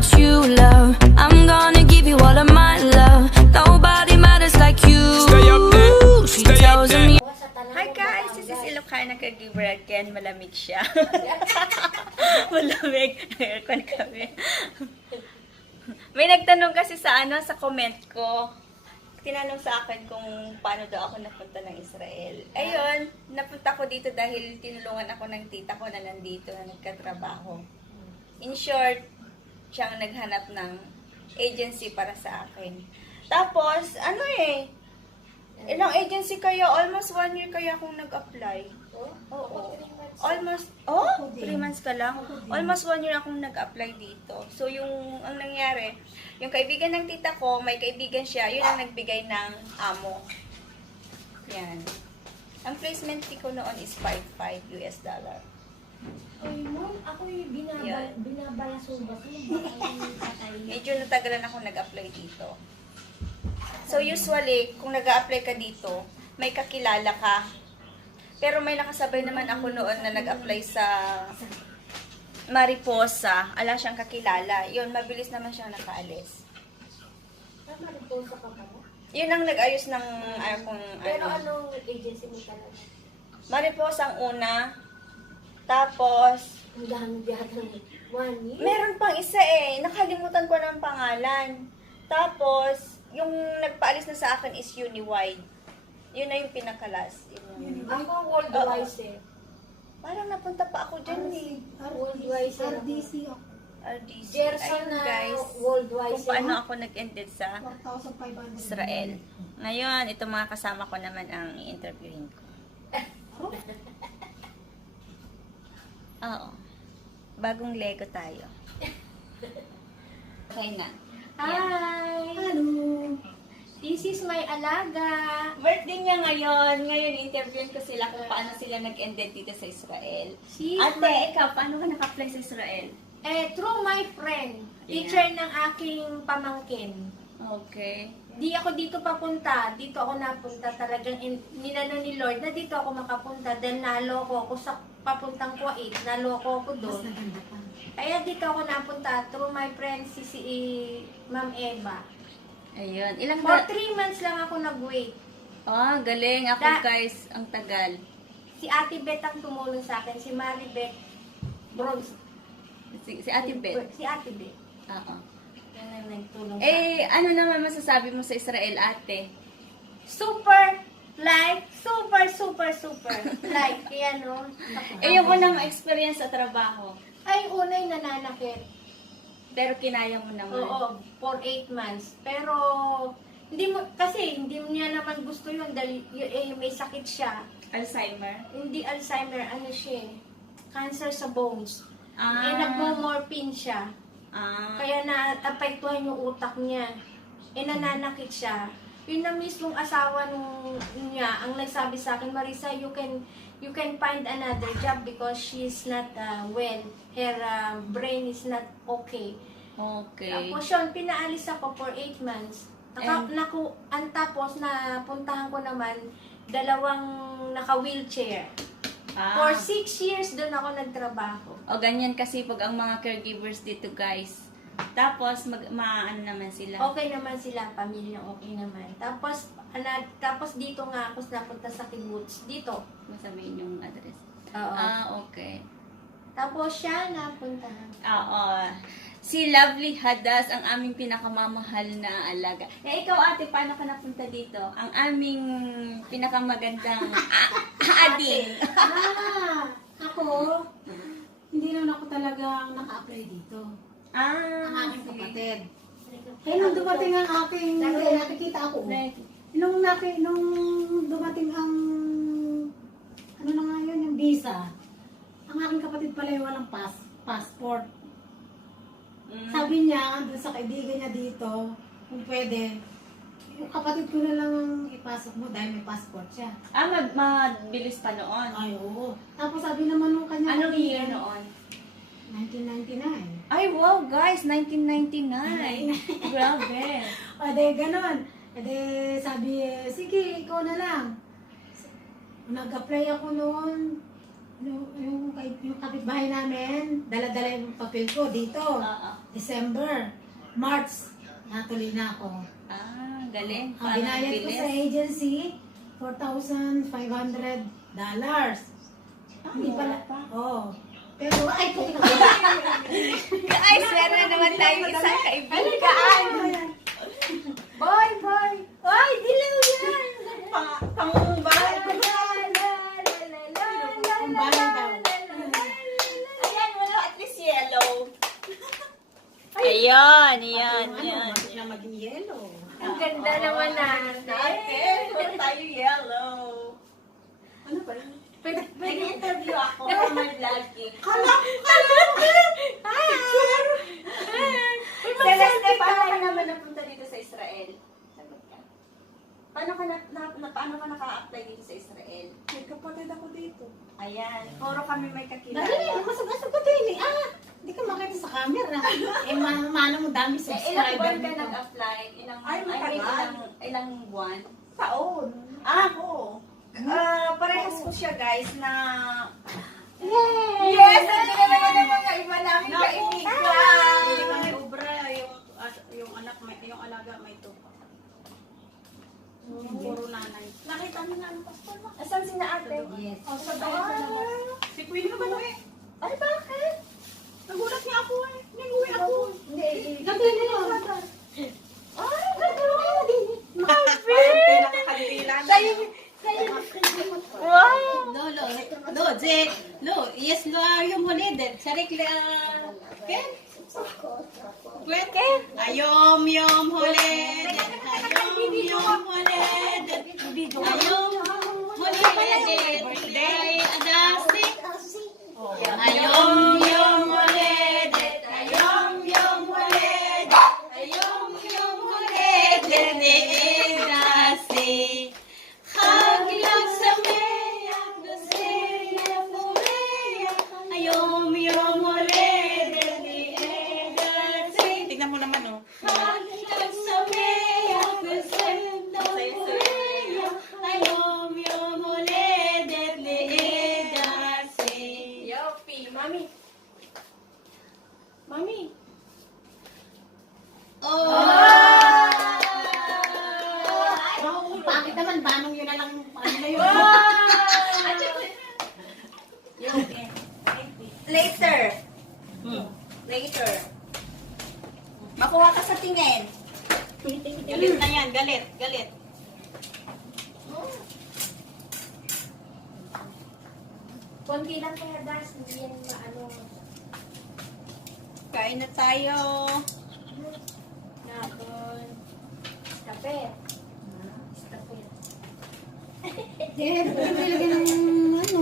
much you love. I'm gonna give you all of my love. Nobody matters like you. Stay up there. She Stay up tells there. me. Hi guys! This is Ilocana caregiver again. Malamig siya. Malamig. Aircon kami. May nagtanong kasi sa comment ko. Tinanong sa akin kung paano daw ako napunta ng Israel. Ayun, napunta ko dito dahil tinulungan ako ng tita ko na nandito na nagkatrabaho. In short, siyang naghanap ng agency para sa akin. Tapos, ilang agency kaya? Almost 1 year kaya akong nag-apply. Oo. Almost, 3 months ka lang. Almost 1 year akong nag-apply dito. So, ang nangyari, yung kaibigan ng tita ko, may kaibigan siya, yun ang nagbigay ng amo. Yan. Ang placement fee ko noon is $5 US. Ay, ma'am, ako yung binabalasubat mo. Medyo natagalan ako nag-apply dito. So, usually, kung nag-a-apply ka dito, may kakilala ka. Pero may nakasabay naman ako noon na nag-apply sa Mariposa. Ala siyang kakilala. Yun, mabilis naman siyang nakaalis. Mariposa ka ba? Yun ang nag-ayos ng Pero anong agency mo talaga? Mariposa ang una. Tapos, Ang dami-dami ng 1 year? meron pang isa nakalimutan ko ng pangalan. Tapos, yung nagpaalis na sa akin is Uniwide. Yun na yung pinakalas. Ako worldwide Parang napunta pa ako dyan Worldwide RDC ako. RDC. Gerson Ayun, na guys. worldwide Kung paano ako nag-ended sa 1,500. Israel. Ngayon, itong mga kasama ko naman ang i-interviewin ko. Oo. Bagong Lego tayo. Okay na. Hi! Hello. This is my alaga. Birthday niya ngayon. Ngayon, interviewin ko sila kung paano sila nag-ended dito sa Israel. Ate, ikaw, paano ka naka-apply sa Israel? Through my friend, teacher ng aking pamangkin. Okay. Di ako dito papunta. Dito ako napunta. Talagang ninano ni Lord na dito ako makapunta dahil naloko ako sa papuntang Kuwait. Naloko ako doon. Kaya dito ako napunta through my friend si Ma'am Eva. Ayun. Ilang For 3 months lang ako nag-wait. galing. Ako, guys, ang tagal. Si Ate Beth ang tumulong sa akin. Si Maribeth Bronze. Si Ate Beth. Si Ate Beth. Oo. Yan ang nagtulong sa akin. Ano naman masasabi mo sa Israel, ate? Super like. Kaya no. Yung unang experience sa trabaho. Ay, unay nananakit. Pero kinaya mo naman. Oo, for 8 months. Pero, hindi mo niya naman gusto yun dahil may sakit siya. Alzheimer? Hindi Alzheimer, cancer sa bones. Nagmo-morphine siya. Kaya naapektuhan yung utak niya. Nananakit siya. Yun na mismong asawa niya ang nagsabi sa akin, Marisa, you can find another job because she's not well. Her brain is not okay. Okay. Tapos yun, pinaalis ako for 8 months. Tapos napuntahan ko naman 2 naka-wheelchair. For 6 years doon ako nagtrabaho. O ganyan kasi pag ang mga caregivers dito, guys. Tapos ano naman sila. Okay naman sila, pamilya okay naman. Tapos dito nga ako napunta sa kibbutz. Dito. Masabihin yung address. Oo. Okay. Tapos siya napunta. Oo. Si Lovely Hadas, ang aming pinakamamahal na alaga. Ikaw, ate, paano ka napunta dito? Ang aming pinakamagandang ading. Ako, hindi naman ako talagang naka-apply dito. Ang aking kapatid. Kaya nung dumating ang aking, nakikita ako. Nung dumating ang, ano na nga yun, yung visa, ang aking kapatid pala yung walang passport. Sabi niya, andun sa kaibigan niya dito, kung pwede, yung kapatid ko na lang ang ipasok mo dahil may passport siya. Mabilis pa noon. Ay, oo. Tapos sabi naman nung kanya, Anong year noon? 1999. Ay, wow, guys, 1999. Grabe. O, de, ganon. De, sabi, sige, ikaw na lang. Nag-apply ako noon, yung kapitbahay namin, dala-dala yung papel ko dito. Oo. December, March, natuloy na ako. Galing. Ang binayad ko sa agency, $4,500. Hindi pala. Oo. Pero, ay, kung Ay, meron naman tayong isang kaibigan. Boy, boy! Ay, dilaw yan! Pangbahay ko. ang bahay daw. Ayan, wala at least yellow. Ayan, ayan, ayan. Bakit na maging yellow? Ang ganda naman natin. Meron tayo yellow. Ano ba yun? Nag-interview ako for my vlogging. Celeste, paano ka naman napunta dito sa Israel? Sagot ka. Paano ka naka-apply dito sa Israel? May kapatid ako dito. Ayan, puro kami may Dali, kakilala. masag-asag ko din eh. Hindi ka makita sa camera. Mano mo dami Ilang subscriber buwan ka nito. nag-apply? Ay, matagal. Ilang buwan? Taon. Ako. Parehas ko siya guys na... Yay! Yes! Ito na naman ang mga iba namin kaibigan! Hindi kami obra, yung anak, yung alaga may tupa. Puro nanay. Nakita mo na ang pastor mo. Asan si na ate? Yes. Sa bahay sa labas. Si Queen naman eh. Ay, bakit? Nagulat niya ako eh. Ninguwi ako. Gabi na yun. Ay, gano'n! Pinakakadila na. Wow! Yes, lo yung holiday. Sarik le, ken? Ken? Ayom yom holiday. Ayom yom holiday. Ayom holiday. Day adasi. Ayom yom holiday. Ayom yom holiday. Ayom yom holiday. Day adasi. Haglag sa meyak na siya pumeyak. Ayom yom holiday. Day adasi. Tignan mo naman oh. Haglag sa meyak na siya pumeyak. Ayom yom holiday. Day adasi. Yopi, mami. Mami, Oh! Bakit naman? Banong yun na lang. Ano na yun? Later. Later. Makuha ka sa tingin. Galit na yan, galit, galit. konti lang kaya das, hindi yan maano. Kain na tayo. Nakon. Kape. Kape. Dad, talaga ng ano,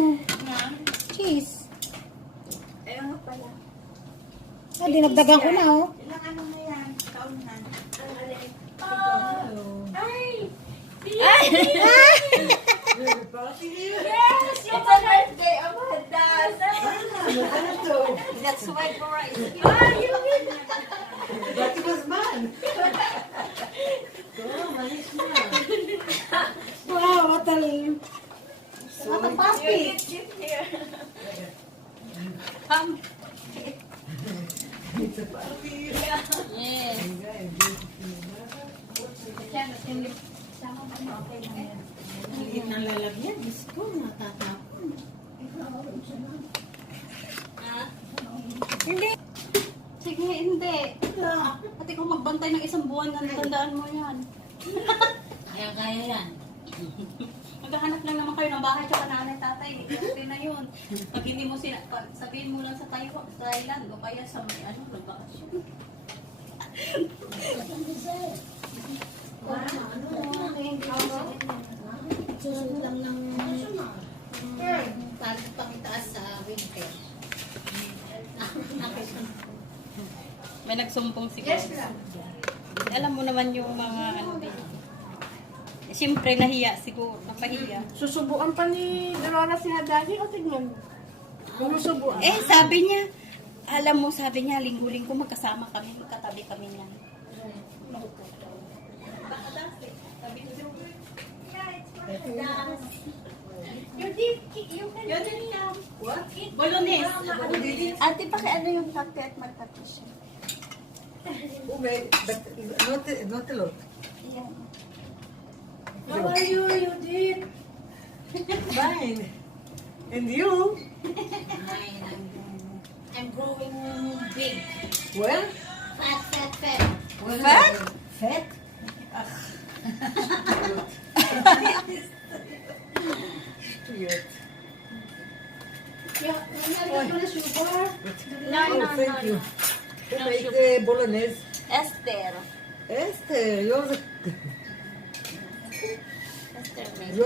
cheese. Ayun nga pala. Ah, dinagdagan ko na, oh. Ilang ano na yan, kaunan. Ang alin. Ay! Yes! It's a birthday of Hadas! That's why Cora is here. That was man. Wow, what a what a puppy. Sit here. Yes. Hindi nang lalagyan. Diyos ko, natatapon. Hindi. Sige, hindi. Pati kung magbantay ng isang buwan, tandaan mo yan. Kaya yan. Maghahanap lang naman kayo ng bahay tsaka nanay, tatay. Okay na yun. Pag hindi mo sabihin mo lang sa Thailand o kaya sa may nagbakasyon. Susunod lang ng talit pang itaas sa winter. May nagsumpong siguro. Alam mo naman yung mga ano din. Siyempre nahiya siguro, napahiya. Susubuan pa ni Dolores si Hadani o tignan mo? Susubuan. Eh, sabi niya, alam mo, sabi niya, linggo-linggo magkasama kami, magkatabi kami niyan. You did, you can Yun eat din them. What? Bolognese. Ate, ano yung kape at magkape siya? But not a lot. Ayan. How are you, Judith? Fine. And you? I'm growing big. Well? Fat. Fat? Fat? Weird. Yeah, I'm not sugar. Oh, thank you. Who made the bolognese? Esther. Esther, you're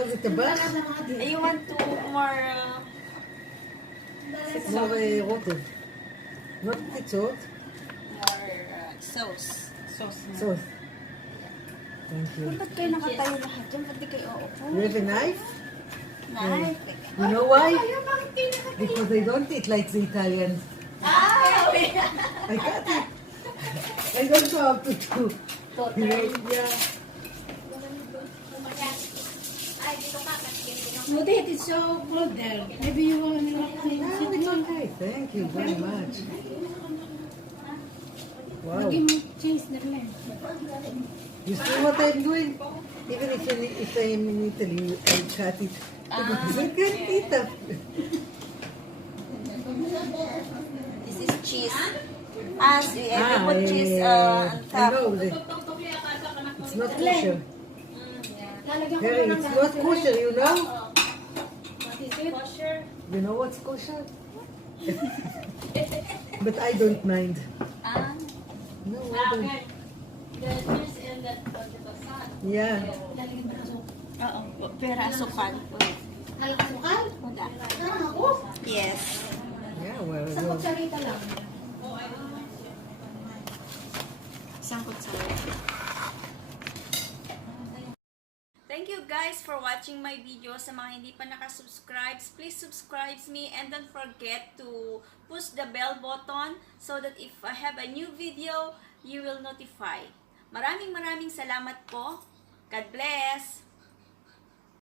the tabach? You want to more It's more rotten. Not pizza. sauce. So, thank you. Ba't kayo nakatayo lahat dyan? Ba't di kayo uupo? You have a knife? Nice. You know why? Because they don't eat like the Italians. I got it. I don't know how to do. Yeah. Judith, it's so good there. Maybe you want to No, it's okay. Thank you very much. Wow. give me cheese na lang. You see what I'm doing? Even if I'm in Italy, I cut it. I can eat that. This is cheese. We put cheese on I top. know. It's not kosher. Lalagyan ko Hey, na it's not kosher, you know? What is it? You know what's kosher? But I don't mind. No, I don't. Yeah. Lalagyan ba ng soup? Oo. Pero asukal. Alakasukal? Wala. Ako? Yes. Yeah, well, Sa kutsarita lang. Isang kutsara. Thank you guys for watching my video. Sa mga hindi pa nakasubscribe, please subscribe me and don't forget to push the bell button so that if I have a new video, you will notify. Maraming salamat po. God bless!